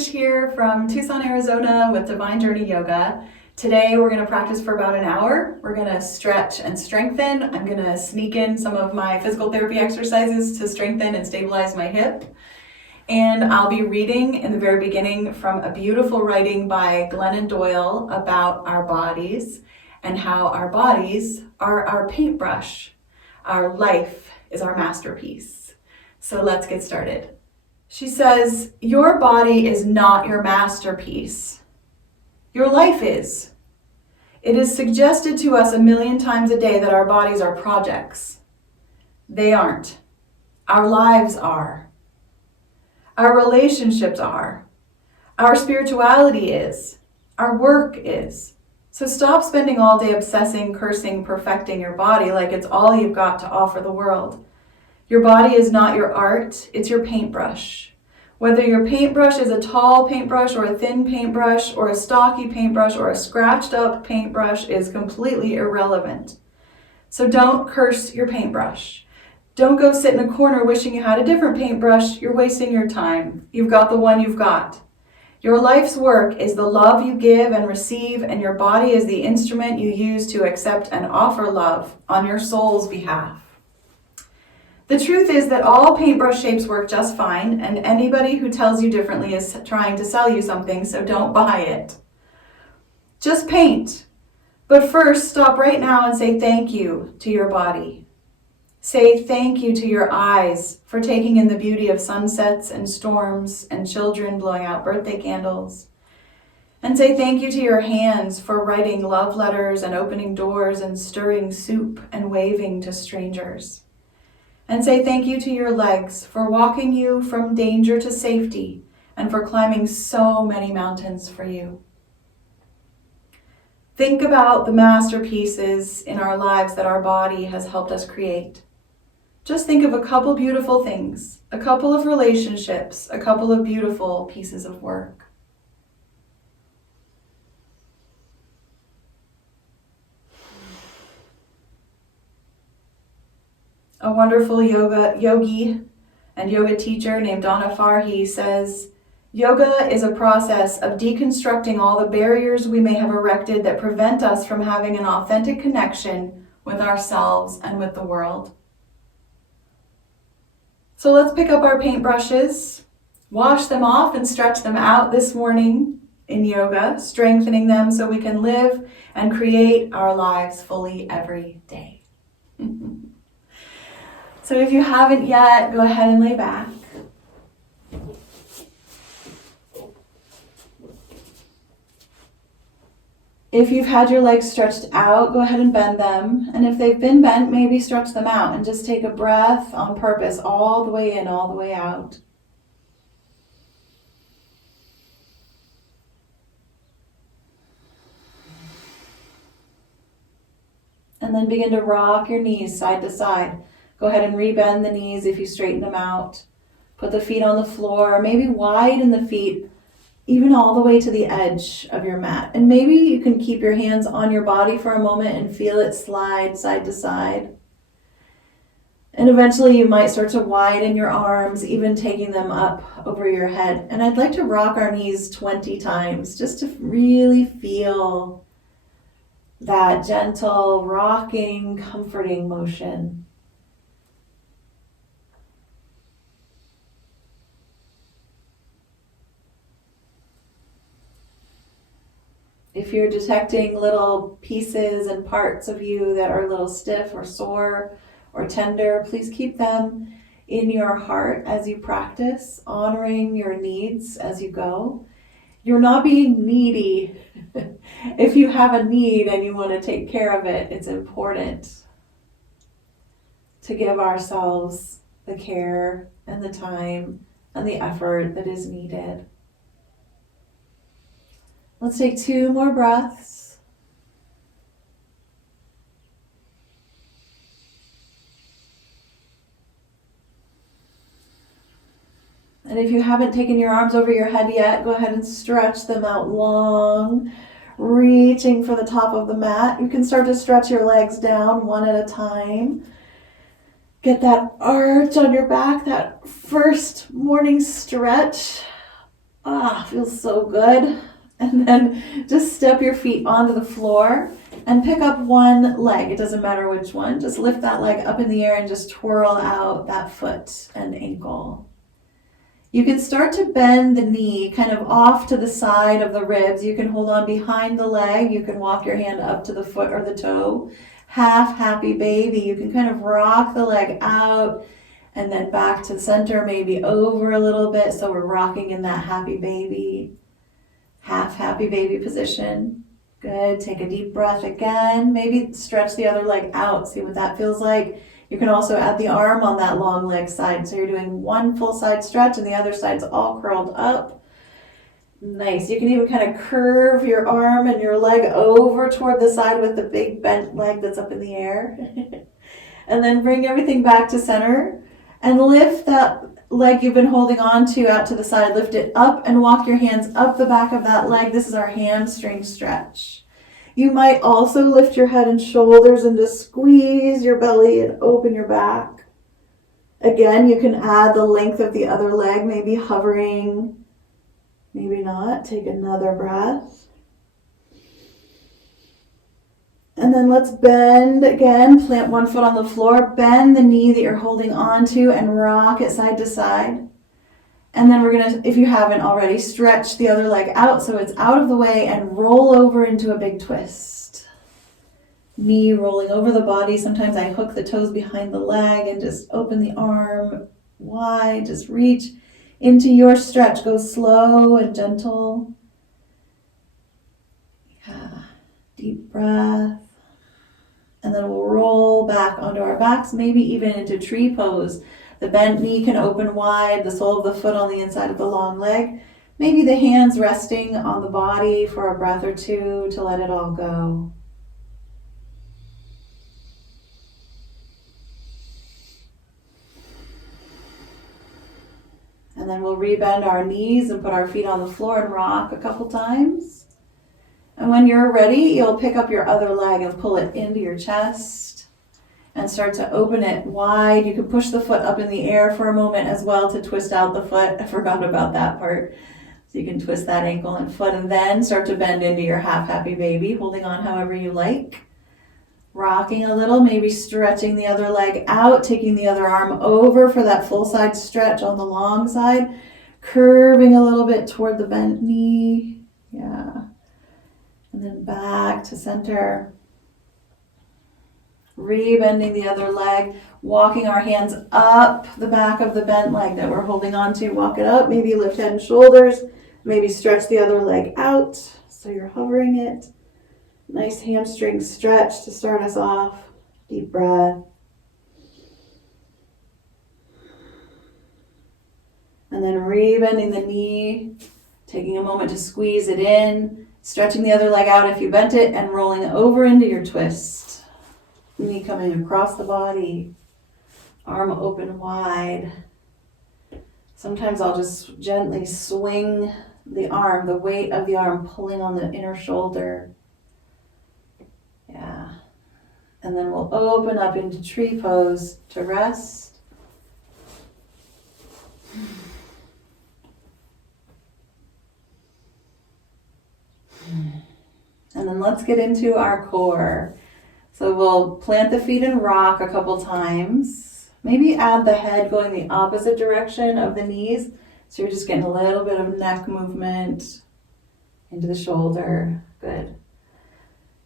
Trish here from Tucson, Arizona with Divine Journey Yoga. Today we're going to practice for about an hour. We're going to stretch and strengthen. I'm going to sneak in some of my physical therapy exercises to strengthen and stabilize my hip. And I'll be reading in the very beginning from a beautiful writing by Glennon Doyle about our bodies and how our bodies are our paintbrush. Our life is our masterpiece. So let's get started. She says, your body is not your masterpiece. Your life is. It is suggested to us a million times a day that our bodies are projects. They aren't. Our lives are. Our relationships are. Our spirituality is. Our work is. So stop spending all day obsessing, cursing, perfecting your body like it's all you've got to offer the world. Your body is not your art, it's your paintbrush. Whether your paintbrush is a tall paintbrush or a thin paintbrush or a stocky paintbrush or a scratched up paintbrush is completely irrelevant. So don't curse your paintbrush. Don't go sit in a corner wishing you had a different paintbrush. You're wasting your time. You've got the one you've got. Your life's work is the love you give and receive, and your body is the instrument you use to accept and offer love on your soul's behalf. The truth is that all paintbrush shapes work just fine, and anybody who tells you differently is trying to sell you something, so don't buy it. Just paint. But first, stop right now and say thank you to your body. Say thank you to your eyes for taking in the beauty of sunsets and storms and children blowing out birthday candles. And say thank you to your hands for writing love letters and opening doors and stirring soup and waving to strangers. And say thank you to your legs for walking you from danger to safety and for climbing so many mountains for you. Think about the masterpieces in our lives that our body has helped us create. Just think of a couple beautiful things, a couple of relationships, a couple of beautiful pieces of work. A wonderful yogi and yoga teacher named Donna Farhi says, yoga is a process of deconstructing all the barriers we may have erected that prevent us from having an authentic connection with ourselves and with the world. So let's pick up our paintbrushes, wash them off and stretch them out this morning in yoga, strengthening them so we can live and create our lives fully every day. So if you haven't yet, go ahead and lay back. If you've had your legs stretched out, go ahead and bend them. And if they've been bent, maybe stretch them out and just take a breath on purpose all the way in, all the way out. And then begin to rock your knees side to side. Go ahead and rebend the knees if you straighten them out. Put the feet on the floor, maybe widen the feet even all the way to the edge of your mat. And maybe you can keep your hands on your body for a moment and feel it slide side to side. And eventually you might start to widen your arms, even taking them up over your head. And I'd like to rock our knees 20 times just to really feel that gentle, rocking, comforting motion. If you're detecting little pieces and parts of you that are a little stiff or sore or tender, please keep them in your heart as you practice, honoring your needs as you go. You're not being needy. If you have a need and you want to take care of it, it's important to give ourselves the care and the time and the effort that is needed. Let's take 2 more breaths. And if you haven't taken your arms over your head yet, go ahead and stretch them out long, reaching for the top of the mat. You can start to stretch your legs down one at a time. Get that arch on your back, that first morning stretch. Feels so good. And then just step your feet onto the floor and pick up one leg. It doesn't matter which one. Just lift that leg up in the air and just twirl out that foot and ankle. You can start to bend the knee kind of off to the side of the ribs. You can hold on behind the leg. You can walk your hand up to the foot or the toe. Half happy baby. You can kind of rock the leg out and then back to the center, maybe over a little bit. So we're rocking in that happy baby, half happy baby position. Good. Take a deep breath again. Maybe stretch the other leg out. See what that feels like. You can also add the arm on that long leg side. So you're doing one full side stretch and the other side's all curled up. Nice. You can even kind of curve your arm and your leg over toward the side with the big bent leg that's up in the air. And then bring everything back to center and lift that leg you've been holding on to out to the side. Lift it up and walk your hands up the back of that leg. This is our hamstring stretch. You might also lift your head and shoulders and just squeeze your belly and open your back. Again, you can add the length of the other leg, maybe hovering, maybe not. Take another breath. And then let's bend again. Plant one foot on the floor. Bend the knee that you're holding on to and rock it side to side. And then we're going to, if you haven't already, stretch the other leg out so it's out of the way and roll over into a big twist. Knee rolling over the body. Sometimes I hook the toes behind the leg and just open the arm wide. Just reach into your stretch. Go slow and gentle. Yeah. Deep breath. And then we'll roll back onto our backs, maybe even into tree pose. The bent knee can open wide, the sole of the foot on the inside of the long leg. Maybe the hands resting on the body for a breath or two to let it all go. And then we'll rebend our knees and put our feet on the floor and rock a couple times. And when you're ready, you'll pick up your other leg and pull it into your chest and start to open it wide. You can push the foot up in the air for a moment as well to twist out the foot. I forgot about that part. So you can twist that ankle and foot and then start to bend into your half happy baby, holding on however you like. Rocking a little, maybe stretching the other leg out, taking the other arm over for that full side stretch on the long side, curving a little bit toward the bent knee. Yeah. And then back to center. Rebending the other leg, walking our hands up the back of the bent leg that we're holding on to. Walk it up, maybe lift head and shoulders, maybe stretch the other leg out so you're hovering it. Nice hamstring stretch to start us off. Deep breath. And then rebending the knee, taking a moment to squeeze it in, stretching the other leg out if you bent it, and rolling over into your twist. Knee coming across the body, arm open wide. Sometimes I'll just gently swing the arm, the weight of the arm pulling on the inner shoulder. Yeah. And then we'll open up into tree pose to rest. And then let's get into our core. So we'll plant the feet and rock a couple times. Maybe add the head going the opposite direction of the knees. So you're just getting a little bit of neck movement into the shoulder. Good.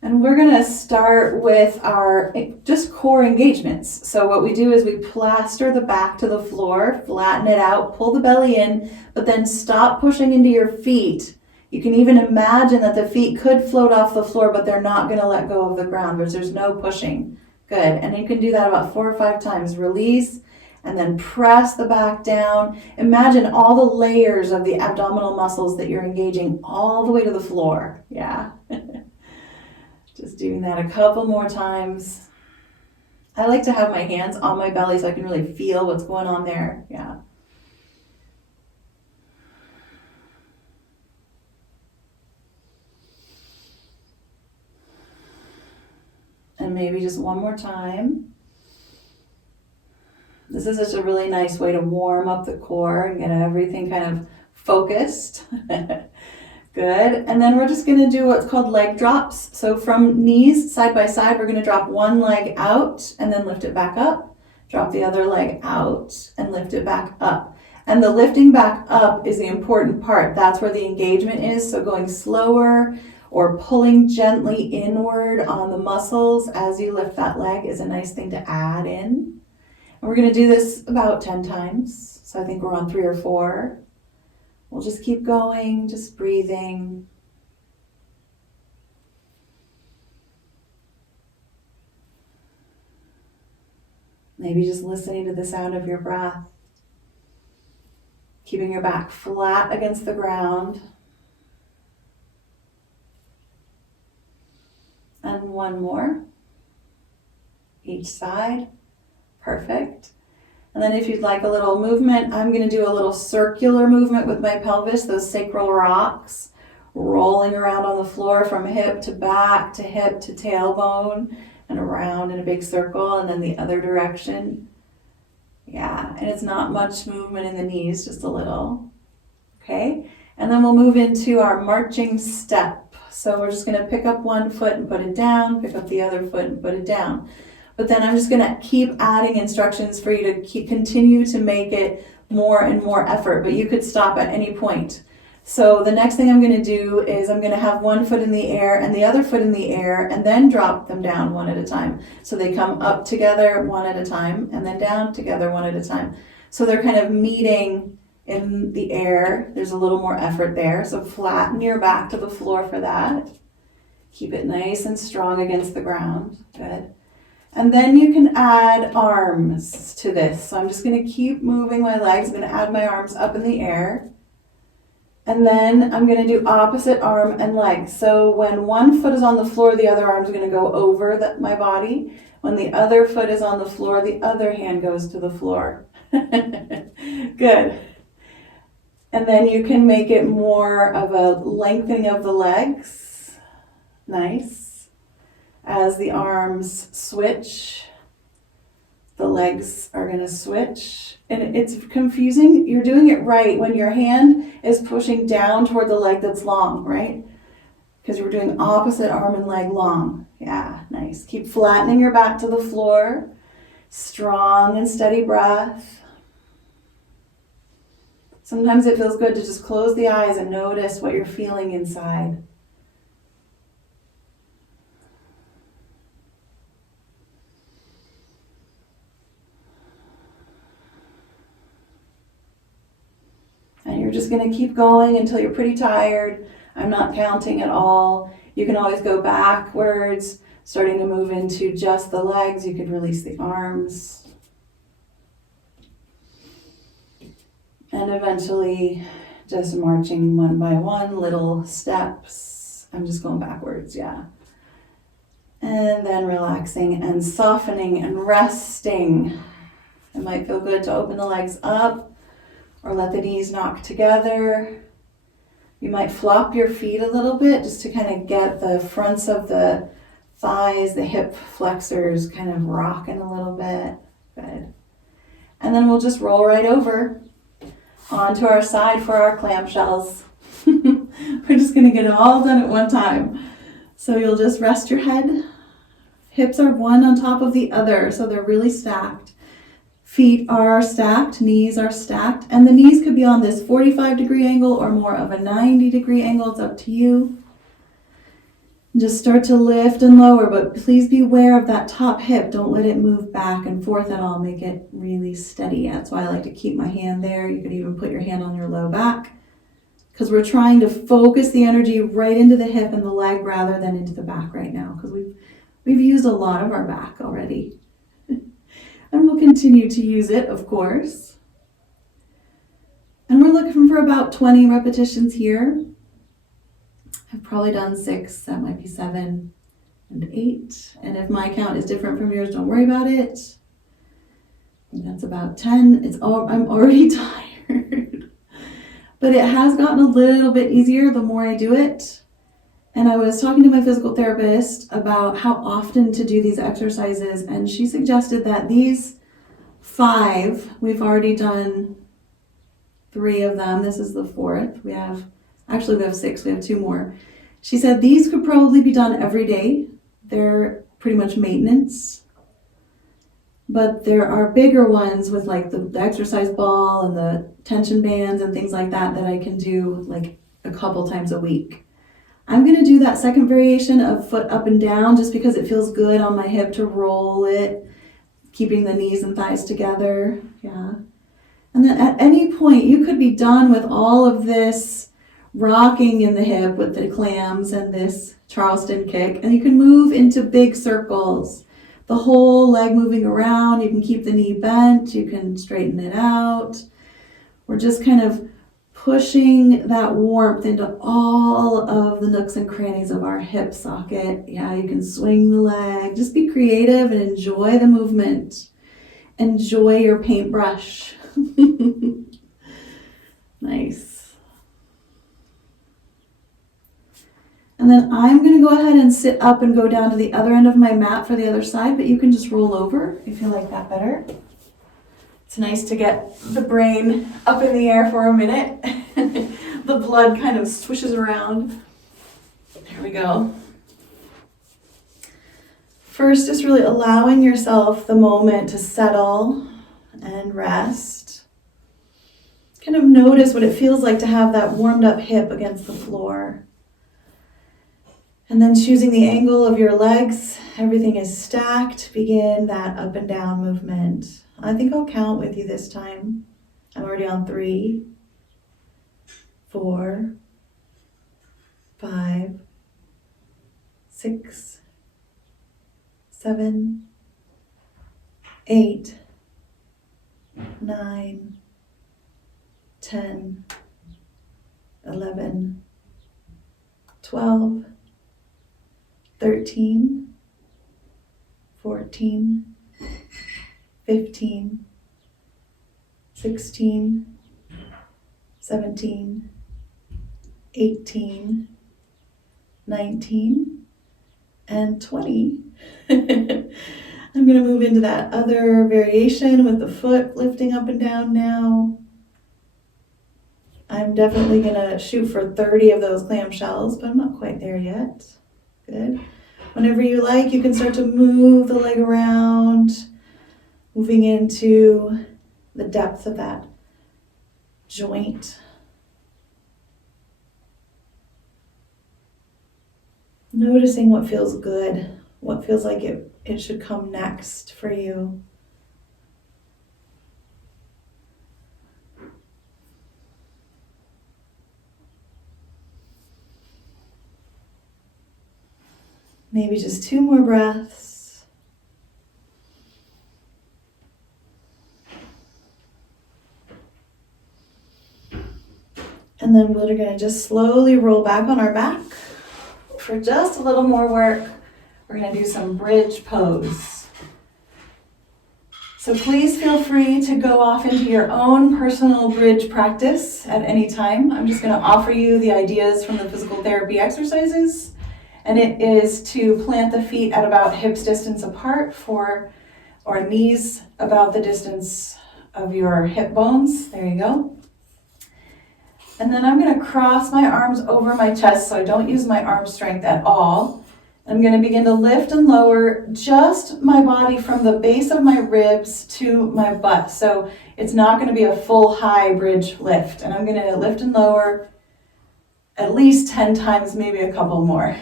And we're going to start with our just core engagements. So what we do is we plaster the back to the floor, flatten it out, pull the belly in, but then stop pushing into your feet. You can even imagine that the feet could float off the floor, but they're not going to let go of the ground because there's no pushing. Good. And you can do that about 4 or 5 times. Release and then press the back down. Imagine all the layers of the abdominal muscles that you're engaging all the way to the floor. Yeah. Just doing that a couple more times. I like to have my hands on my belly so I can really feel what's going on there. Yeah. And maybe just one more time. This is just a really nice way to warm up the core and get everything kind of focused. Good. And then we're just going to do what's called leg drops. So from knees side by side, we're going to drop one leg out and then lift it back up. Drop the other leg out and lift it back up. And the lifting back up is the important part. That's where the engagement is. So going slower or pulling gently inward on the muscles as you lift that leg is a nice thing to add in. And we're going to do this about 10 times. So I think we're on 3 or 4. We'll just keep going, just breathing. Maybe just listening to the sound of your breath. Keeping your back flat against the ground. And one more. Each side. Perfect. And then if you'd like a little movement, I'm going to do a little circular movement with my pelvis, those sacral rocks, rolling around on the floor from hip to back to hip to tailbone and around in a big circle, and then the other direction. Yeah, and it's not much movement in the knees, just a little. Okay, and then we'll move into our marching step. So we're just going to pick up one foot and put it down, pick up the other foot and put it down. But then I'm just going to keep adding instructions for you to continue to make it more and more effort, but you could stop at any point. So the next thing I'm going to do is I'm going to have one foot in the air and the other foot in the air and then drop them down one at a time. So they come up together one at a time and then down together one at a time. So they're kind of meeting in the air. There's a little more effort there. So flatten your back to the floor for that. Keep it nice and strong against the ground. Good. And then you can add arms to this. So I'm just going to keep moving my legs. I'm going to add my arms up in the air. And then I'm going to do opposite arm and leg. So when one foot is on the floor, the other arm is going to go over my body. When the other foot is on the floor, the other hand goes to the floor. Good. And then you can make it more of a lengthening of the legs. Nice. As the arms switch, the legs are going to switch. And it's confusing. You're doing it right when your hand is pushing down toward the leg that's long, right? Because we're doing opposite arm and leg long. Yeah, nice. Keep flattening your back to the floor. Strong and steady breath. Sometimes it feels good to just close the eyes and notice what you're feeling inside. And you're just going to keep going until you're pretty tired. I'm not counting at all. You can always go backwards, starting to move into just the legs. You could release the arms. And eventually just marching one by one, little steps. I'm just going backwards, yeah. And then relaxing and softening and resting. It might feel good to open the legs up or let the knees knock together. You might flop your feet a little bit just to kind of get the fronts of the thighs, the hip flexors kind of rocking a little bit. Good. And then we'll just roll right over onto our side for our clamshells. We're just going to get it all done at one time. So you'll just rest your head. Hips are one on top of the other, so they're really stacked. Feet are stacked, knees are stacked, and the knees could be on this 45-degree angle or more of a 90-degree angle. It's up to you. Just start to lift and lower, but please be aware of that top hip. Don't let it move back and forth at all. Make it really steady. That's why I like to keep my hand there. You could even put your hand on your low back because we're trying to focus the energy right into the hip and the leg rather than into the back right now because we've used a lot of our back already. And we'll continue to use it, of course. And we're looking for about 20 repetitions here. I've probably done 6, that might be 7 and 8. And if my count is different from yours, don't worry about it. I think that's about 10. I'm already tired. But it has gotten a little bit easier the more I do it. And I was talking to my physical therapist about how often to do these exercises, and she suggested that these 5, we've already done 3 of them. This is the 4th. We have 6. We have 2 more. She said these could probably be done every day. They're pretty much maintenance. But there are bigger ones with like the exercise ball and the tension bands and things like that I can do like a couple times a week. I'm going to do that second variation of foot up and down just because it feels good on my hip to roll it, keeping the knees and thighs together. Yeah. And then at any point, you could be done with all of this rocking in the hip with the clams and this Charleston kick, and you can move into big circles. The whole leg moving around, you can keep the knee bent, you can straighten it out. We're just kind of pushing that warmth into all of the nooks and crannies of our hip socket. Yeah, you can swing the leg. Just be creative and enjoy the movement. Enjoy your paintbrush. Nice. And then I'm going to go ahead and sit up and go down to the other end of my mat for the other side, but you can just roll over if you like that better. It's nice to get the brain up in the air for a minute. The blood kind of swishes around. There we go. First, just really allowing yourself the moment to settle and rest. Kind of notice what it feels like to have that warmed up hip against the floor. And then choosing the angle of your legs, everything is stacked, begin that up and down movement. I think I'll count with you this time. I'm already on 3, 4, 5, 6, 7, 8, 9, 10, 11, 12, 13, 14, 15, 16, 17, 18, 19, and 20. I'm going to move into that other variation with the foot lifting up and down now. I'm definitely going to shoot for 30 of those clamshells, but I'm not quite there yet. Good. Whenever you like, you can start to move the leg around, moving into the depth of that joint. Noticing what feels good, what feels like it should come next for you. Maybe just 2 more breaths. And then we're going to just slowly roll back on our back for just a little more work. We're going to do some bridge pose. So please feel free to go off into your own personal bridge practice at any time. I'm just going to offer you the ideas from the physical therapy exercises. And it is to plant the feet at about hips distance apart or knees about the distance of your hip bones. There you go. And then I'm going to cross my arms over my chest so I don't use my arm strength at all. I'm going to begin to lift and lower just my body from the base of my ribs to my butt. So it's not going to be a full high bridge lift. And I'm going to lift and lower at least 10 times, maybe a couple more.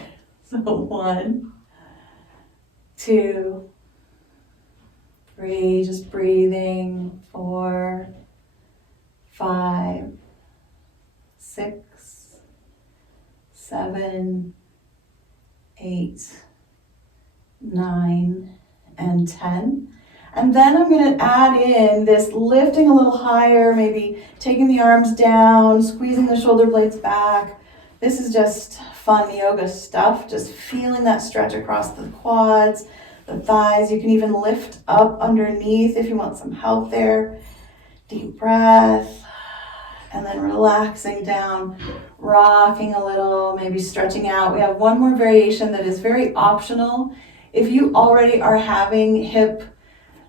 So 1, 2, 3, just breathing, 4, 5, 6, 7, 8, 9, and 10. And then I'm going to add in this lifting a little higher, maybe taking the arms down, squeezing the shoulder blades back. This is just fun yoga stuff, just feeling that stretch across the quads, the thighs. You can even lift up underneath if you want some help there. Deep breath, and then relaxing down, rocking a little, maybe stretching out. We have one more variation that is very optional. If you already are having hip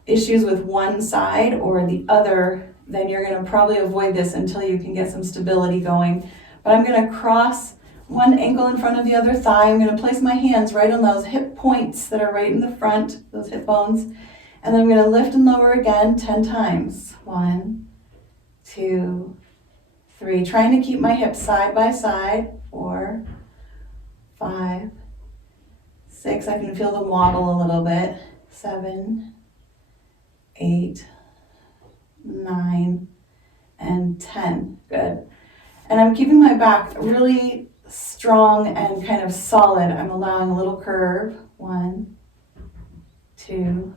issues with one side or the other then you're going to probably avoid this until you can get some stability going. But I'm going to cross one ankle in front of the other thigh. I'm going to place my hands right on those hip points that are right in the front, those hip bones. And then I'm going to lift and lower again 10 times. 1, 2, 3. Trying to keep my hips side by side. 4, 5, 6. I can feel them wobble a little bit. 7, 8, 9, and 10. Good. And I'm keeping my back really strong and kind of solid. I'm allowing a little curve. 1, 2,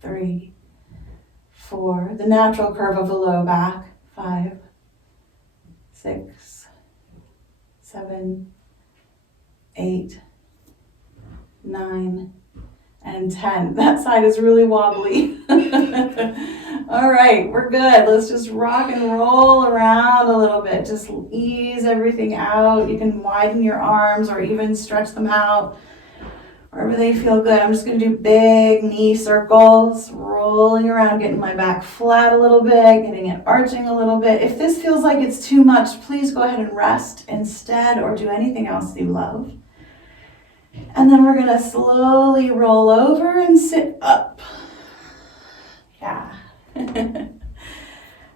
3, 4. The natural curve of the low back. 5, 6, 7, 8, 9, and 10. That side is really wobbly. All right, we're good. Let's just rock and roll around a little bit. Just ease everything out. You can widen your arms or even stretch them out wherever they feel good. I'm just going to do big knee circles, rolling around, getting my back flat a little bit, getting it arching a little bit. If this feels like it's too much, please go ahead and rest instead or do anything else you love. And then we're going to slowly roll over and sit up. Yeah.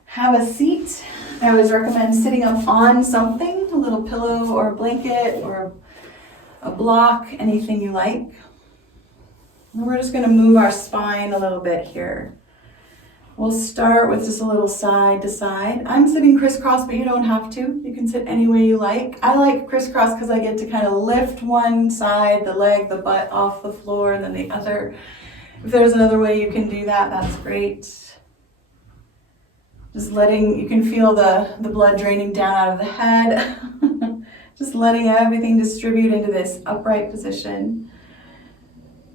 Have a seat. I always recommend sitting up on something, a little pillow or a blanket or a block, anything you like. And we're just going to move our spine a little bit here. We'll start with just a little side to side. I'm sitting crisscross, but you don't have to. You can sit any way you like. I like crisscross because I get to kind of lift one side, the leg, the butt off the floor, and then the other. If there's another way you can do that, that's great. Just you can feel the blood draining down out of the head. Just letting everything distribute into this upright position.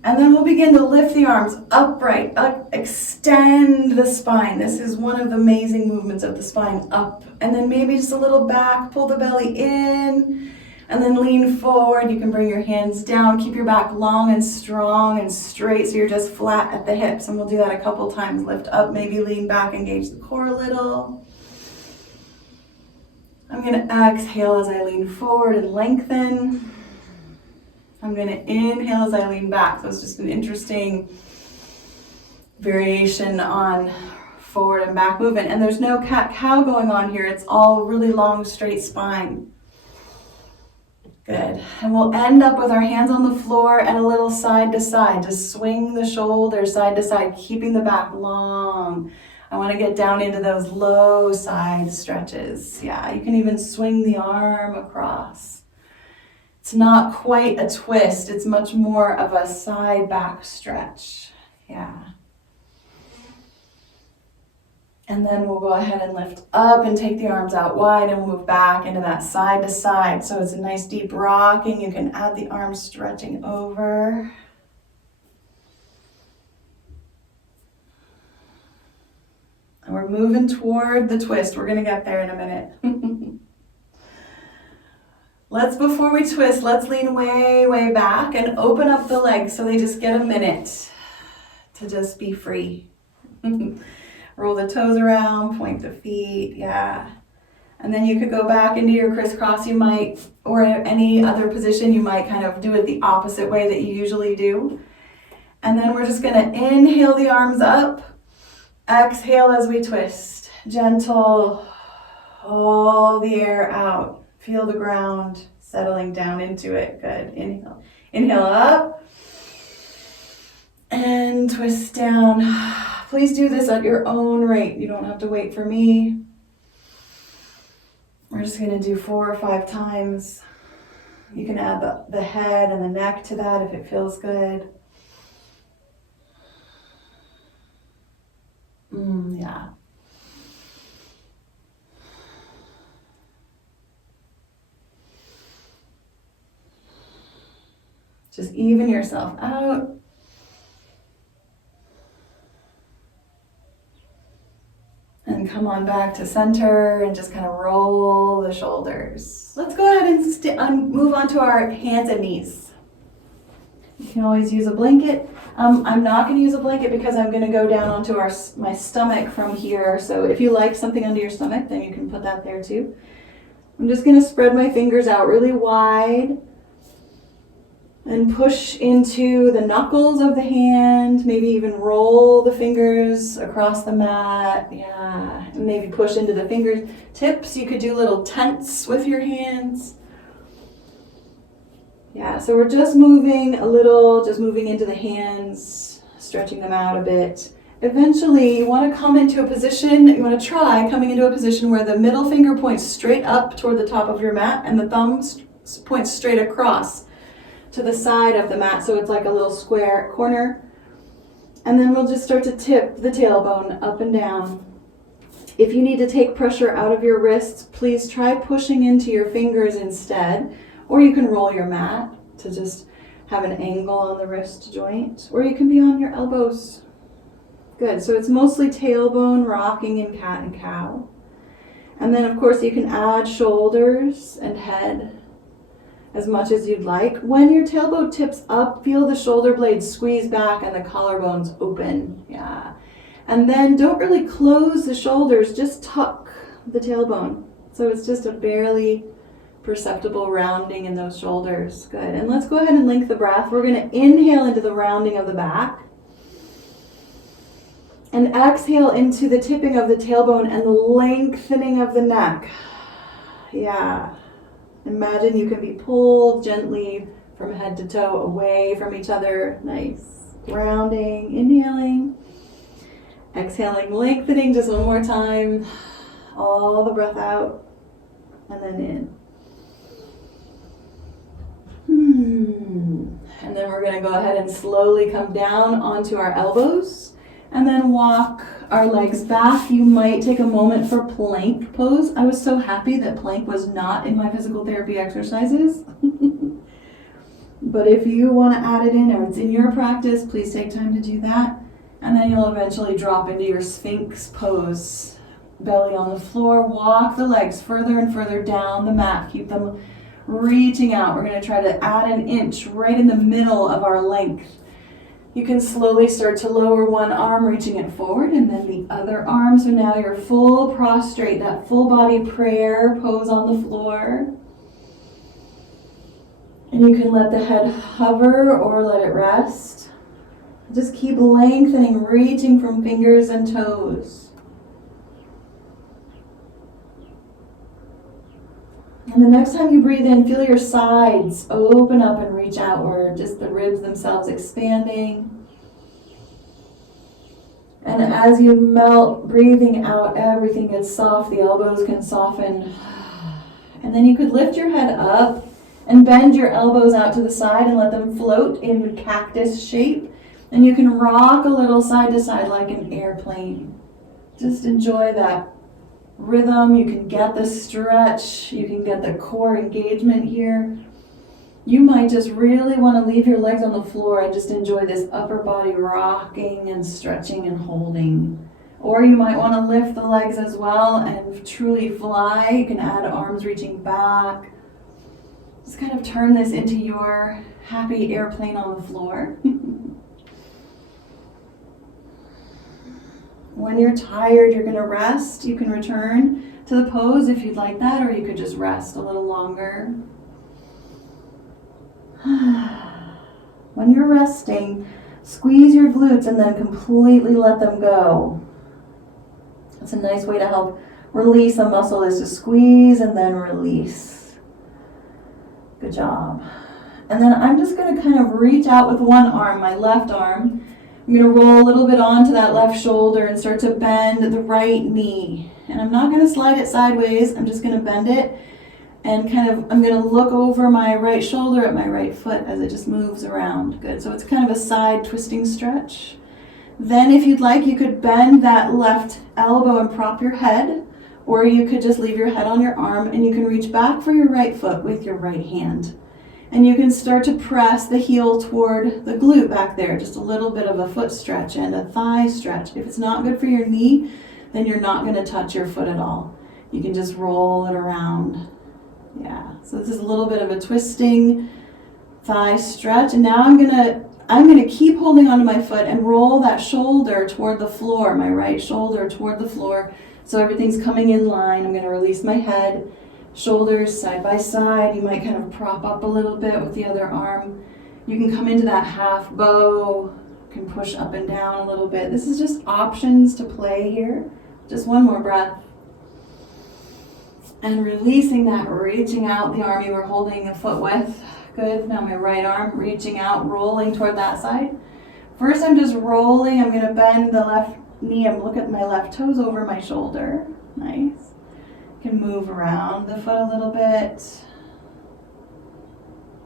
And then we'll begin to lift the arms upright, up, extend the spine. This is one of the amazing movements of the spine, up. And then maybe just a little back, pull the belly in, and then lean forward. You can bring your hands down, keep your back long and strong and straight so you're just flat at the hips. And we'll do that a couple times. Lift up, maybe lean back, engage the core a little. I'm going to exhale as I lean forward and lengthen. I'm going to inhale as I lean back. So it's just an interesting variation on forward and back movement. And there's no cat-cow going on here. It's all really long, straight spine. Good. And we'll end up with our hands on the floor and a little side to side. Just swing the shoulders side to side, keeping the back long. I want to get down into those low side stretches. Yeah, you can even swing the arm across. It's not quite a twist. It's much more of a side back stretch. Yeah. And then we'll go ahead and lift up and take the arms out wide and we'll move back into that side to side. So it's a nice deep rocking. You can add the arms stretching over. And we're moving toward the twist. We're going to get there in a minute. Before we twist, let's lean way, way back and open up the legs so they just get a minute to just be free. Roll the toes around, point the feet, yeah. And then you could go back into your crisscross, you might, or any other position, you might kind of do it the opposite way that you usually do. And then we're just gonna inhale the arms up, exhale as we twist. Gentle, all the air out. Feel the ground settling down into it. Good. Inhale. Inhale up. And twist down. Please do this at your own rate. You don't have to wait for me. We're just going to do 4 or 5 times. You can add the head and the neck to that if it feels good. Yeah. Just even yourself out. And come on back to center and just kind of roll the shoulders. Let's go ahead and move on to our hands and knees. You can always use a blanket. I'm not going to use a blanket because I'm going to go down onto my stomach from here. So if you like something under your stomach, then you can put that there too. I'm just going to spread my fingers out really wide and push into the knuckles of the hand. Maybe even roll the fingers across the mat. Yeah, and maybe push into the fingertips. You could do little tents with your hands. Yeah, so we're just moving a little, just moving into the hands, stretching them out a bit. Eventually, you want to come into a position, you want to try coming into a position where the middle finger points straight up toward the top of your mat and the thumb points straight across to the side of the mat, so it's like a little square corner. And then we'll just start to tip the tailbone up and down. If you need to take pressure out of your wrists, please try pushing into your fingers instead. Or you can roll your mat to just have an angle on the wrist joint. Or you can be on your elbows. Good, so it's mostly tailbone rocking in cat and cow. And then of course you can add shoulders and head as much as you'd like. When your tailbone tips up, feel the shoulder blades squeeze back and the collarbones open. Yeah. And then don't really close the shoulders, just tuck the tailbone. So it's just a barely perceptible rounding in those shoulders. Good. And let's go ahead and link the breath. We're going to inhale into the rounding of the back. And exhale into the tipping of the tailbone and the lengthening of the neck. Yeah. Imagine you can be pulled gently from head to toe away from each other. Nice. Rounding, inhaling, exhaling, lengthening just one more time. All the breath out and then in. And then we're going to go ahead and slowly come down onto our elbows and then walk our legs back. You might take a moment for plank pose. I was so happy that plank was not in my physical therapy exercises. But if you want to add it in or it's in your practice, please take time to do that. And then you'll eventually drop into your Sphinx pose. Belly on the floor. Walk the legs further and further down the mat. Keep them reaching out. We're going to try to add an inch right in the middle of our length. You can slowly start to lower one arm, reaching it forward, and then the other arm. So now you're full prostrate, that full body prayer pose on the floor. And you can let the head hover or let it rest. Just keep lengthening, reaching from fingers and toes. And the next time you breathe in, feel your sides open up and reach outward, just the ribs themselves expanding. And as you melt, breathing out, everything gets soft, the elbows can soften. And then you could lift your head up and bend your elbows out to the side and let them float in cactus shape. And you can rock a little side to side like an airplane. Just enjoy that rhythm. You can get the stretch, you can get the core engagement here. You might just really want to leave your legs on the floor and just enjoy this upper body rocking and stretching and holding. Or you might want to lift the legs as well and truly fly. You can add arms reaching back. Just kind of turn this into your happy airplane on the floor. When you're tired, you're going to rest. You can return to the pose if you'd like that, or you could just rest a little longer. When you're resting, squeeze your glutes and then completely let them go. That's a nice way to help release a muscle, is to squeeze and then release. Good job. And then I'm just going to kind of reach out with one arm, my left arm. I'm going to roll a little bit onto that left shoulder and start to bend the right knee. And I'm not going to slide it sideways. I'm just going to bend it and I'm going to look over my right shoulder at my right foot as it just moves around. Good. So it's kind of a side twisting stretch. Then if you'd like, you could bend that left elbow and prop your head, or you could just leave your head on your arm and you can reach back for your right foot with your right hand. And you can start to press the heel toward the glute back there, just a little bit of a foot stretch and a thigh stretch. If it's not good for your knee, then you're not going to touch your foot at all. You can just roll it around. Yeah, so this is a little bit of a twisting Thigh stretch, and now I'm gonna keep holding onto my foot and roll that shoulder toward the floor, my right shoulder toward the floor, so everything's coming in line. I'm gonna release my head, shoulders side by side. You might kind of prop up a little bit with the other arm. You can come into that half bow, you can push up and down a little bit. This is just options to play here. Just one more breath. And releasing that, reaching out the arm you were holding a foot with. Good. Now my right arm reaching out, rolling toward that side. First I'm just rolling. I'm going to bend the left knee and look at my left toes over my shoulder. Nice. You can move around the foot a little bit.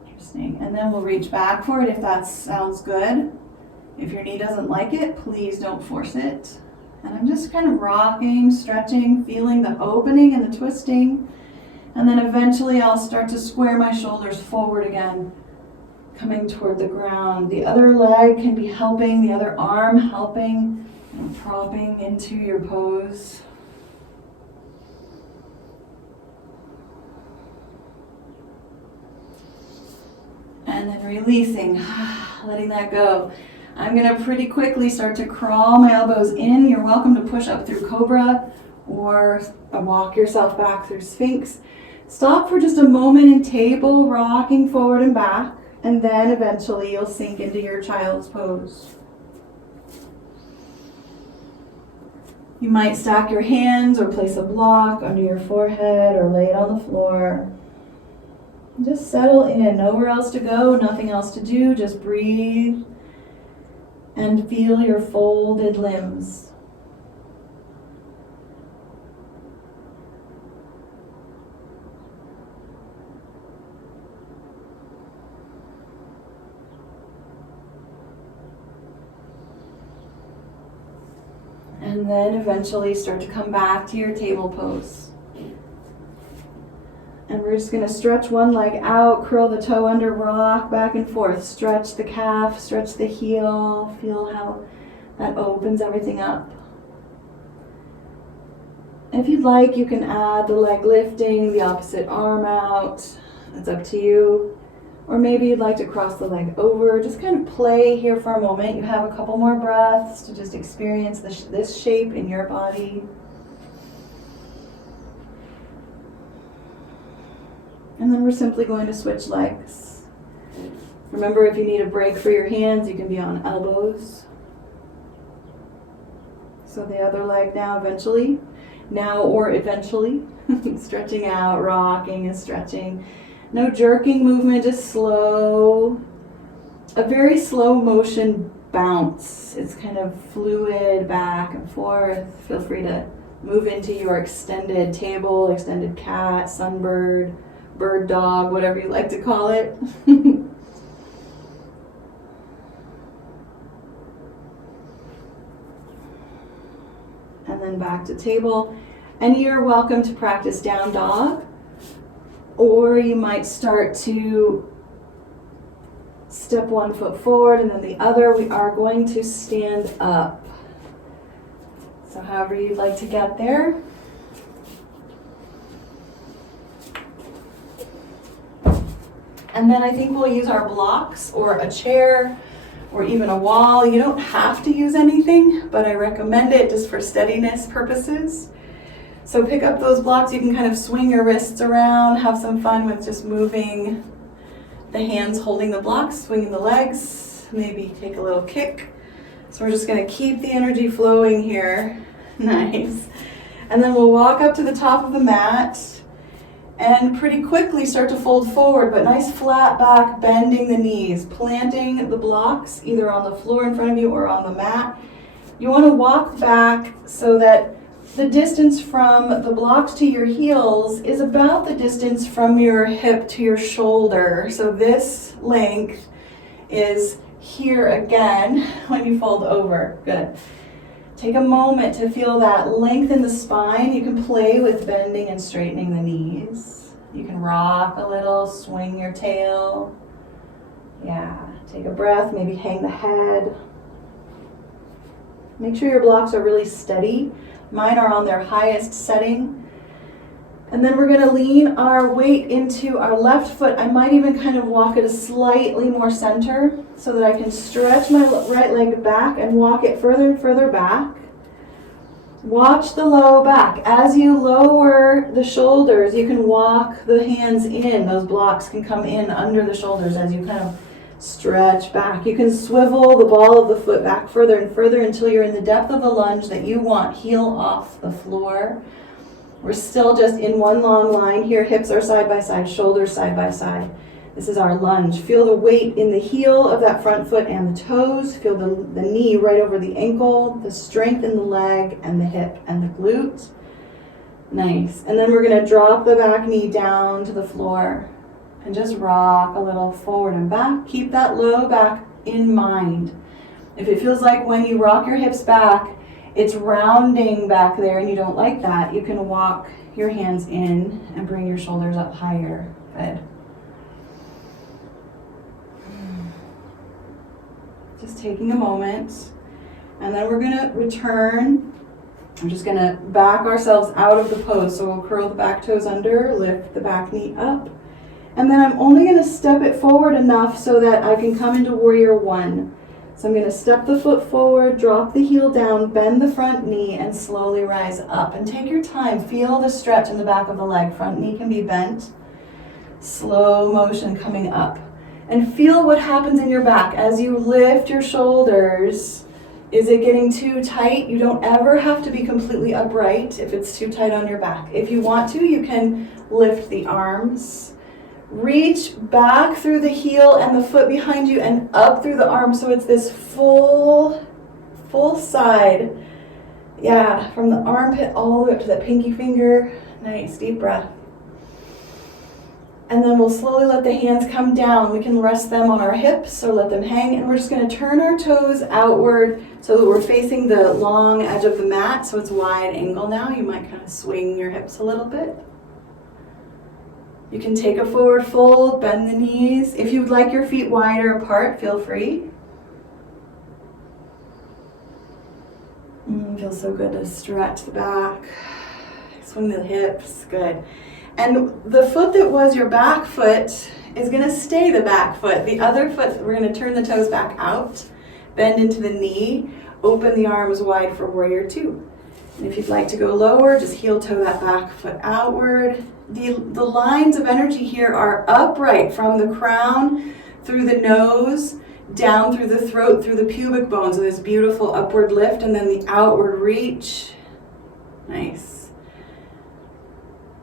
Interesting. And then we'll reach back for it if that sounds good. If your knee doesn't like it, please don't force it. And I'm just kind of rocking, stretching, feeling the opening and the twisting. And then eventually I'll start to square my shoulders forward again, coming toward the ground. The other leg can be helping, the other arm helping, and propping into your pose. And then releasing, letting that go. I'm going to pretty quickly start to crawl my elbows in. You're welcome to push up through Cobra or walk yourself back through Sphinx. Stop for just a moment in table, rocking forward and back, and then eventually you'll sink into your child's pose. You might stack your hands or place a block under your forehead or lay it on the floor. Just settle in, nowhere else to go, nothing else to do, just breathe. And feel your folded limbs. And then eventually start to come back to your table pose. And we're just going to stretch one leg out, curl the toe under, rock back and forth. Stretch the calf, stretch the heel. Feel how that opens everything up. If you'd like, you can add the leg lifting, the opposite arm out. It's up to you. Or maybe you'd like to cross the leg over. Just kind of play here for a moment. You have a couple more breaths to just experience this shape in your body. And then we're simply going to switch legs. Remember, if you need a break for your hands, you can be on elbows. So the other leg now or eventually, stretching out, rocking and stretching. No jerking movement, just slow, a very slow motion bounce. It's kind of fluid back and forth. Feel free to move into your extended table, extended cat, sunbird, bird dog, whatever you like to call it. And then back to table. And you're welcome to practice down dog, or you might start to step one foot forward and then the other. We are going to stand up. So however you'd like to get there. And then I think we'll use our blocks or a chair or even a wall. You don't have to use anything, but I recommend it just for steadiness purposes. So pick up those blocks. You can kind of swing your wrists around, have some fun with just moving the hands holding the blocks, swinging the legs, maybe take a little kick. So we're just going to keep the energy flowing here. Nice. And then we'll walk up to the top of the mat and pretty quickly start to fold forward, but nice flat back, bending the knees, planting the blocks either on the floor in front of you or on the mat. You want to walk back so that the distance from the blocks to your heels is about the distance from your hip to your shoulder. So this length is here again when you fold over. Good. Take a moment to feel that length in the spine. You can play with bending and straightening the knees. You can rock a little, swing your tail. Yeah, take a breath, maybe hang the head. Make sure your blocks are really steady. Mine are on their highest setting. And then we're going to lean our weight into our left foot. I might even kind of walk it a slightly more center so that I can stretch my right leg back and walk it further and further back. Watch the low back. As you lower the shoulders, you can walk the hands in. Those blocks can come in under the shoulders as you kind of stretch back. You can swivel the ball of the foot back further and further until you're in the depth of the lunge that you want. Heel off the floor. We're still just in one long line here. Hips are side by side, shoulders side by side. This is our lunge. Feel the weight in the heel of that front foot and the toes. Feel the knee right over the ankle, the strength in the leg and the hip and the glute. Nice. And then we're going to drop the back knee down to the floor and just rock a little forward and back. Keep that low back in mind. If it feels like when you rock your hips back, it's rounding back there and you don't like that, you can walk your hands in and bring your shoulders up higher. Good. Just taking a moment. And then we're going to return. We're just going to back ourselves out of the pose. So we'll curl the back toes under, lift the back knee up. And then I'm only going to step it forward enough so that I can come into warrior one. So I'm going to step the foot forward, drop the heel down, bend the front knee, and slowly rise up. And take your time. Feel the stretch in the back of the leg. Front knee can be bent. Slow motion coming up. And feel what happens in your back as you lift your shoulders. Is it getting too tight? You don't ever have to be completely upright if it's too tight on your back. If you want to, you can lift the arms. Reach back through the heel and the foot behind you and up through the arm. So it's this full side. Yeah, from the armpit all the way up to the pinky finger. Nice, deep breath. And then we'll slowly let the hands come down. We can rest them on our hips or let them hang. And we're just going to turn our toes outward so that we're facing the long edge of the mat. So it's wide angle now. You might kind of swing your hips a little bit. You can take a forward fold, bend the knees. If you'd like your feet wider apart, feel free. Feels so good to stretch the back. Swing the hips, good. And the foot that was your back foot is going to stay the back foot. The other foot, we're going to turn the toes back out, bend into the knee, open the arms wide for warrior two. And if you'd like to go lower, just heel toe that back foot outward. The lines of energy here are upright from the crown, through the nose, down through the throat, through the pubic bone. So this beautiful upward lift and then the outward reach. Nice.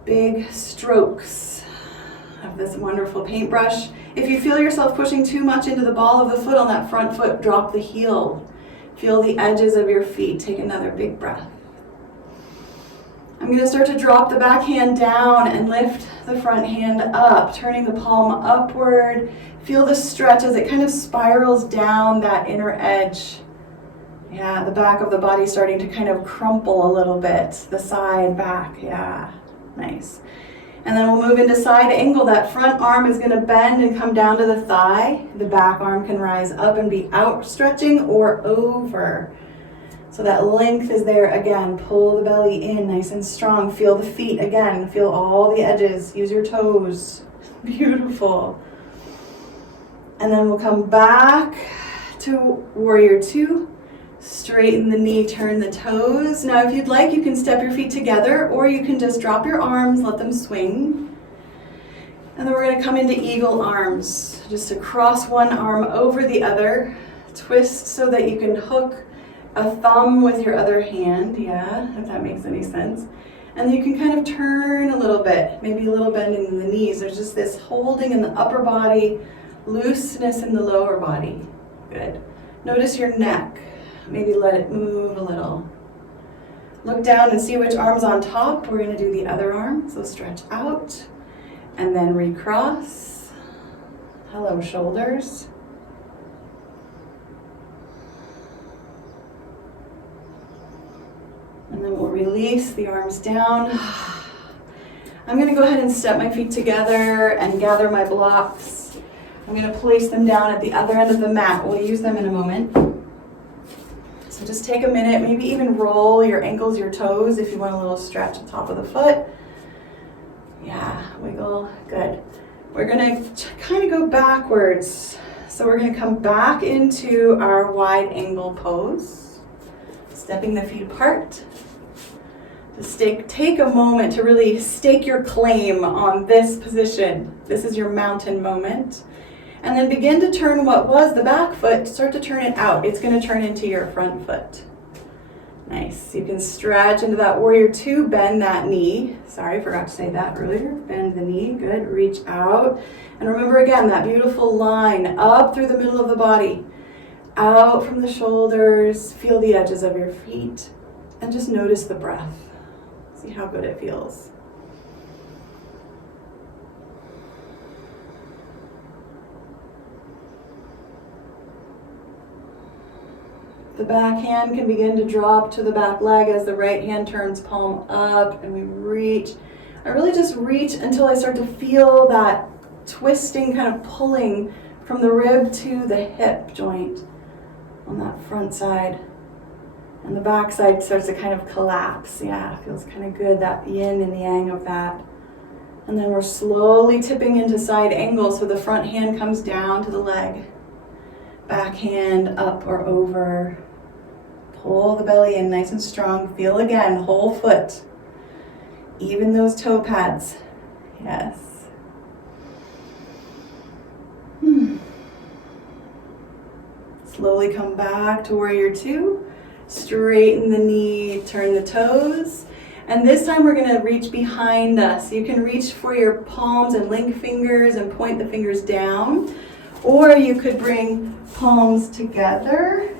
Big strokes of this wonderful paintbrush. If you feel yourself pushing too much into the ball of the foot on that front foot, drop the heel. Feel the edges of your feet. Take another big breath. I'm going to start to drop the back hand down and lift the front hand up, turning the palm upward. Feel the stretch as it kind of spirals down that inner edge. Yeah, the back of the body starting to kind of crumple a little bit. The side, back, yeah, nice. And then we'll move into side angle. That front arm is going to bend and come down to the thigh. The back arm can rise up and be out stretching or over. So that length is there again. Pull the belly in nice and strong. Feel the feet again. Feel all the edges. Use your toes. Beautiful. And then we'll come back to warrior two. Straighten the knee, turn the toes. Now if you'd like, you can step your feet together or you can just drop your arms, let them swing. And then we're going to come into eagle arms. Just to cross one arm over the other. Twist so that you can hook a thumb with your other hand, yeah, if that makes any sense. And you can kind of turn a little bit, maybe a little bending in the knees. There's just this holding in the upper body, looseness in the lower body. Good. Notice your neck. Maybe let it move a little. Look down and see which arm's on top. We're going to do the other arm, so stretch out. And then recross. Hello, shoulders. And then we'll release the arms down. I'm going to go ahead and step my feet together and gather my blocks. I'm going to place them down at the other end of the mat. We'll use them in a moment. So just take a minute, maybe even roll your ankles, your toes if you want a little stretch at the top of the foot. Yeah, wiggle, good. We're gonna kind of go backwards. So we're gonna come back into our wide angle pose, stepping the feet apart. Just take a moment to really stake your claim on this position. This is your mountain moment. And then begin to turn what was the back foot, start to turn it out. It's gonna turn into your front foot. Nice, you can stretch into that warrior two, bend that knee. Sorry, I forgot to say that earlier. Bend the knee, good, reach out. And remember again, that beautiful line up through the middle of the body, out from the shoulders, feel the edges of your feet, and just notice the breath. See how good it feels. The back hand can begin to drop to the back leg as the right hand turns palm up and we reach. I really just reach until I start to feel that twisting, kind of pulling from the rib to the hip joint on that front side. And the back side starts to kind of collapse. Yeah, it feels kind of good, that yin and yang of that. And then we're slowly tipping into side angle so the front hand comes down to the leg. Back hand up or over. Pull the belly in nice and strong. Feel again, whole foot. Even those toe pads. Yes. Slowly come back to warrior two. Straighten the knee, turn the toes. And this time we're going to reach behind us. You can reach for your palms and link fingers and point the fingers down. Or you could bring palms together.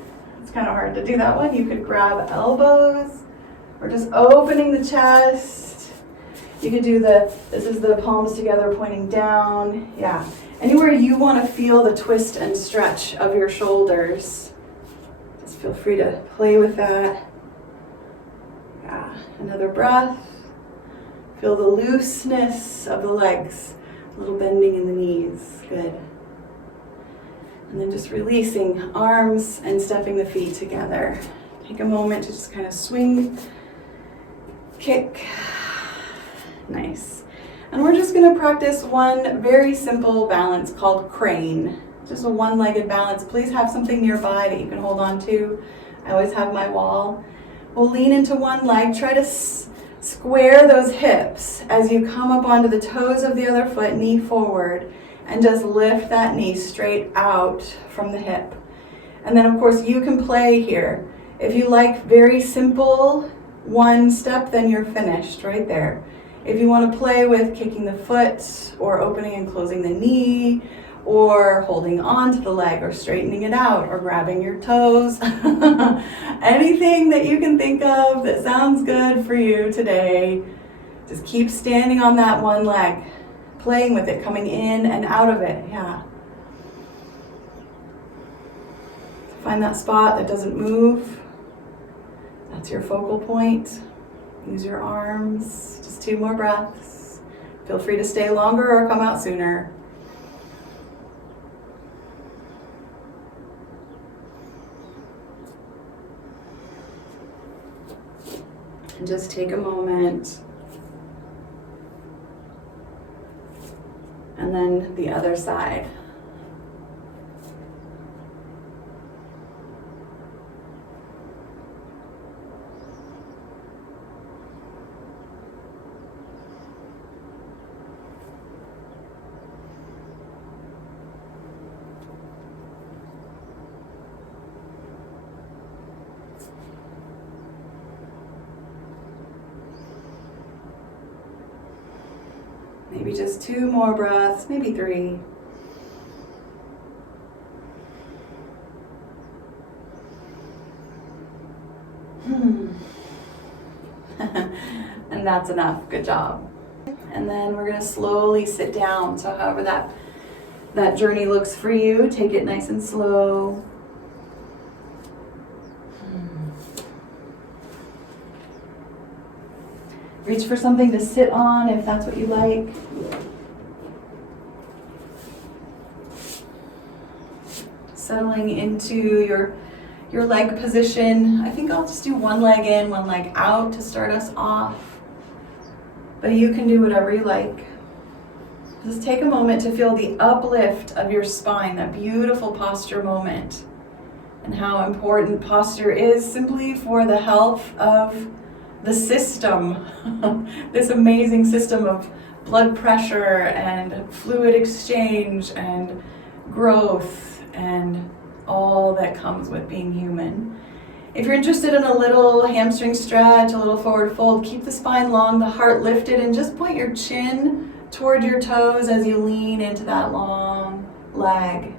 It's kind of hard to do that one. You could grab elbows or just opening the chest. You could do this is the palms together pointing down. Yeah. Anywhere you want to feel the twist and stretch of your shoulders. Just feel free to play with that. Yeah. Another breath. Feel the looseness of the legs. A little bending in the knees. Good. And then just releasing arms and stepping the feet together. Take a moment to just kind of swing, kick. Nice. And we're just going to practice one very simple balance called crane. Just a one-legged balance. Please have something nearby that you can hold on to. I always have my wall. We'll lean into one leg. Try to square those hips as you come up onto the toes of the other foot, knee forward. And just lift that knee straight out from the hip. And then of course you can play here. If you like very simple one step, then you're finished right there. If you want to play with kicking the foot or opening and closing the knee or holding on to the leg or straightening it out or grabbing your toes, anything that you can think of that sounds good for you today, just keep standing on that one leg. Playing with it, coming in and out of it, yeah. Find that spot that doesn't move. That's your focal point. Use your arms. Just 2 more breaths. Feel free to stay longer or come out sooner. And just take a moment. And then the other side. Maybe just 2 more breaths, maybe 3. And that's enough, good job. And then we're gonna slowly sit down. So however that journey looks for you, take it nice and slow. Reach for something to sit on if that's what you like. Settling into your leg position. I think I'll just do one leg in, one leg out to start us off. but you can do whatever you like. Just take a moment to feel the uplift of your spine, that beautiful posture moment, and how important posture is simply for the health of the system, this amazing system of blood pressure and fluid exchange and growth and all that comes with being human. If you're interested in a little hamstring stretch, a little forward fold, keep the spine long, the heart lifted, and just point your chin toward your toes as you lean into that long leg.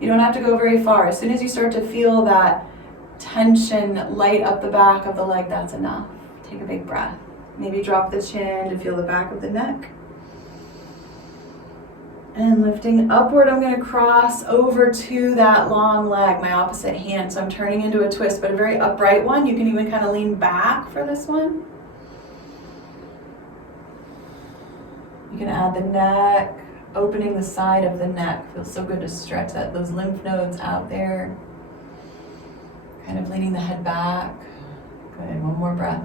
You don't have to go very far. As soon as you start to feel that tension light up the back of the leg, that's enough. Take a big breath. Maybe drop the chin to feel the back of the neck. And lifting upward, I'm going to cross over to that long leg, my opposite hand. So I'm turning into a twist, but a very upright one. You can even kind of lean back for this one. You can add the neck, opening the side of the neck. Feels so good to stretch those lymph nodes out there. Kind of leaning the head back. Good, one more breath.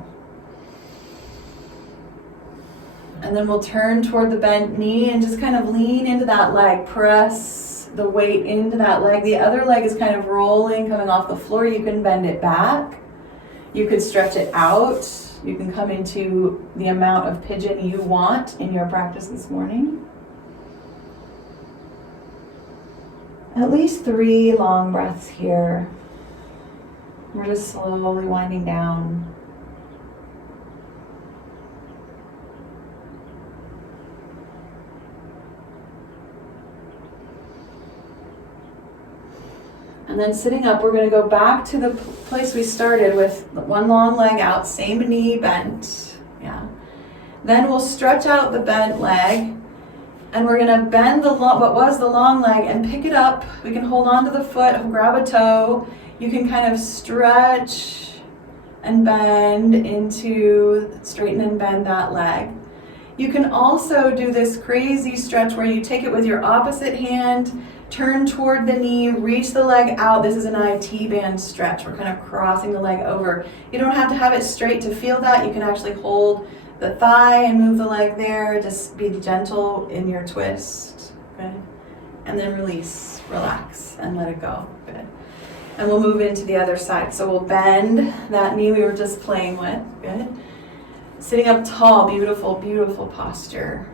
And then we'll turn toward the bent knee and just kind of lean into that leg. Press the weight into that leg. The other leg is kind of rolling, coming off the floor. You can bend it back. You could stretch it out. You can come into the amount of pigeon you want in your practice this morning. At least 3 long breaths here. We're just slowly winding down. And then sitting up, we're going to go back to the place we started with one long leg out, same knee bent. Yeah. Then we'll stretch out the bent leg, and we're going to bend what was the long leg and pick it up. We can hold on to the foot, grab a toe. You can kind of stretch and bend into, straighten and bend that leg. You can also do this crazy stretch where you take it with your opposite hand, turn toward the knee, reach the leg out. This is an IT band stretch. We're kind of crossing the leg over. You don't have to have it straight to feel that. You can actually hold the thigh and move the leg there. Just be gentle in your twist. Good. And then release, relax, and let it go. Good. And we'll move into the other side. So we'll bend that knee we were just playing with. Good. Sitting up tall, beautiful, beautiful posture.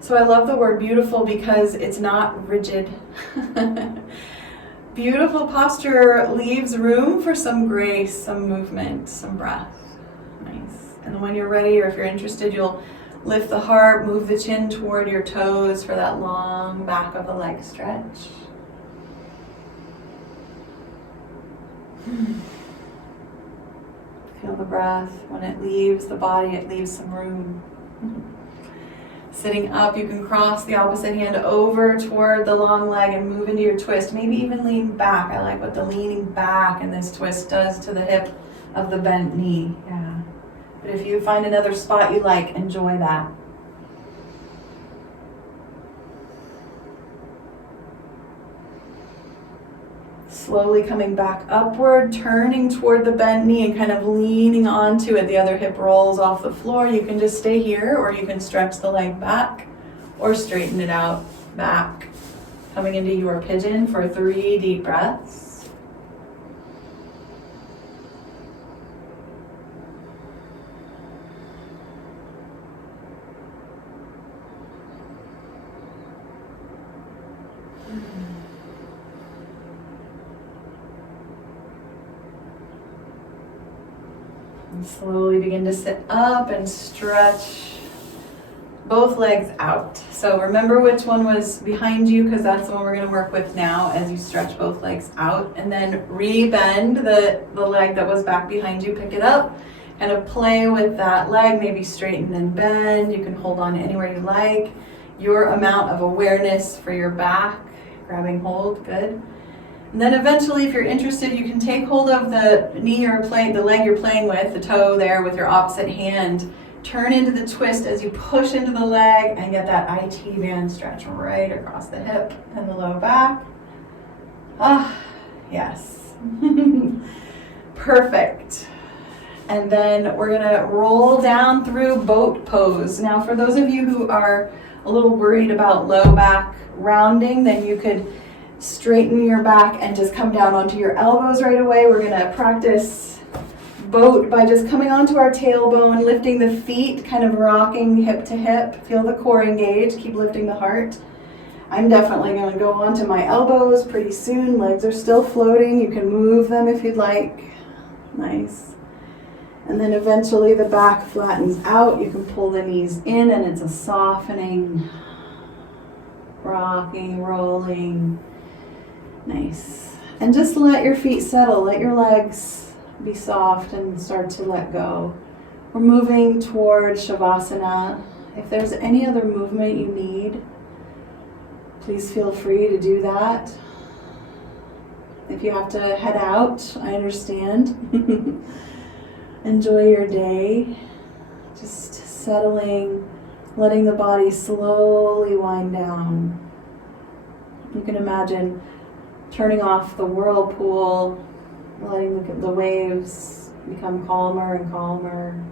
So I love the word beautiful because it's not rigid. Beautiful posture leaves room for some grace, some movement, some breath. Nice. And when you're ready, or if you're interested, you'll lift the heart, move the chin toward your toes for that long back of the leg stretch. Feel the breath. When it leaves the body, it leaves some room. Sitting up, you can cross the opposite hand over toward the long leg and move into your twist. Maybe even lean back. I like what the leaning back in this twist does to the hip of the bent knee. Yeah. But if you find another spot you like, enjoy that. Slowly coming back upward, turning toward the bent knee and kind of leaning onto it. The other hip rolls off the floor. You can just stay here, or you can stretch the leg back or straighten it out back. Coming into your pigeon for 3 deep breaths. And slowly begin to sit up and stretch both legs out. So remember which one was behind you, because that's the one we're going to work with now as you stretch both legs out. And then re-bend the leg that was back behind you. Pick it up, kind of play with that leg, maybe straighten and bend. You can hold on anywhere you like. Your amount of awareness for your back, grabbing hold, good. And then eventually, if you're interested, you can take hold of the knee or the leg you're playing with, the toe there with your opposite hand. Turn into the twist as you push into the leg and get that IT band stretch right across the hip and the low back. Ah, yes. Perfect. And then we're gonna roll down through boat pose. Now for those of you who are a little worried about low back rounding, then you could straighten your back and just come down onto your elbows right away. We're gonna practice boat by just coming onto our tailbone, lifting the feet, kind of rocking hip to hip. Feel the core engage, keep lifting the heart. I'm definitely gonna go onto my elbows pretty soon. Legs are still floating. You can move them if you'd like. Nice. And then eventually the back flattens out. You can pull the knees in and it's a softening, rocking, rolling. Nice. And just let your feet settle. Let your legs be soft and start to let go. We're moving toward Shavasana. If there's any other movement you need, please feel free to do that. If you have to head out, I understand. Enjoy your day. Just settling, letting the body slowly wind down. You can imagine turning off the whirlpool, letting the waves become calmer and calmer.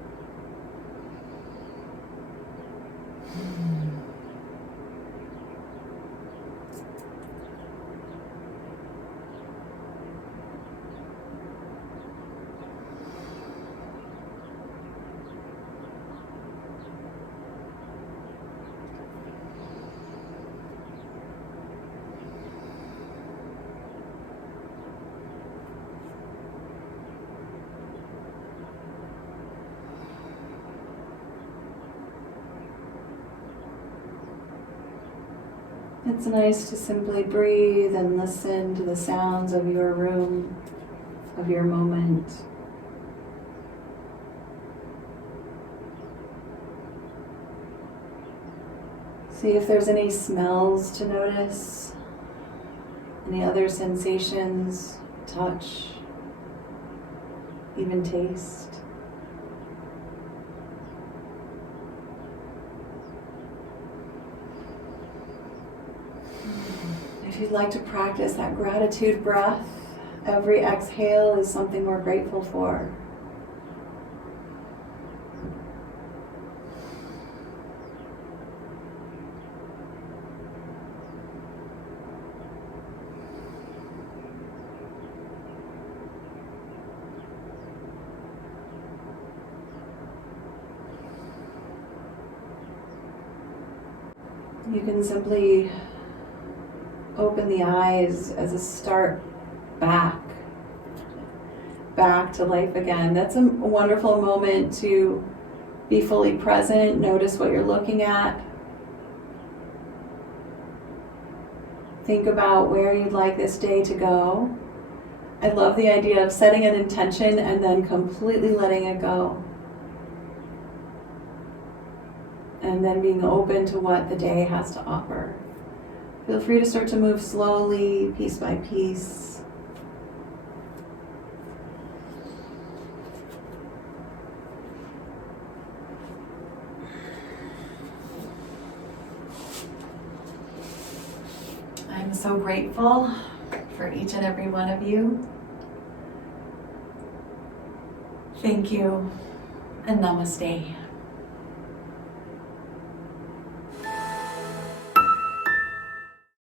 It's nice to simply breathe and listen to the sounds of your room, of your moment. See if there's any smells to notice, any other sensations, touch, even taste. If you'd like to practice that gratitude breath, every exhale is something we're grateful for. You can simply open the eyes as a start back to life again. That's a wonderful moment to be fully present. Notice what you're looking at. Think about where you'd like this day to go. I love the idea of setting an intention and then completely letting it go. And then being open to what the day has to offer. Feel free to start to move slowly, piece by piece. I'm so grateful for each and every one of you. Thank you, and namaste.